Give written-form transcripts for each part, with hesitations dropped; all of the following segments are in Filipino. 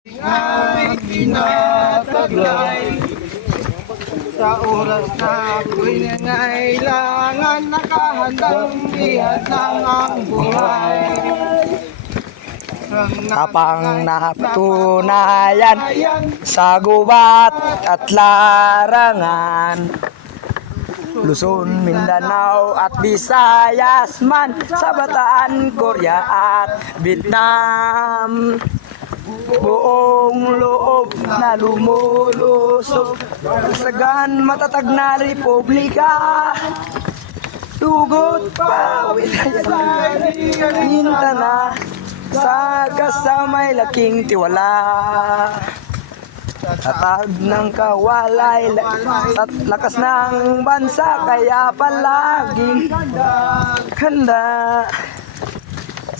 Aming pinataglay sa oras na ako'y nangailangan, nakahandang ihadlang ang buhay. Kapang napatunayan sa gubat at larangan, Luzon, Mindanao at Visayas man, sa Bataan, Korea at Vietnam, buong loob na lumulusog, sagan matatag na republika, dugot pawis hinta na sa kasamay laking tiwala, tatag ng kawalay at lakas ng bansa, kaya palaging handa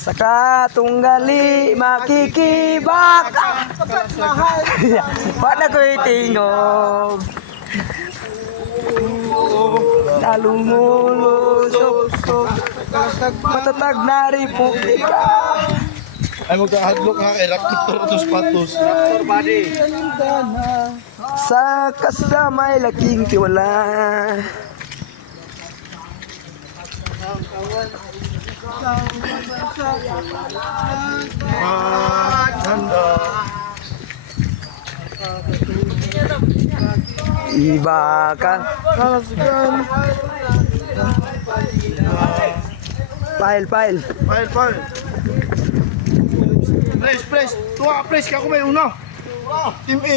sa katunggali makikibak. Paano ko'y tingog na lumulusog, matatag na republika. Ay magkahadlok nga kay Raptor Patos. Sa kasamay laking tiwala. Iba ka. Pile. Press. Tuwa, press. Kako may una. Team A.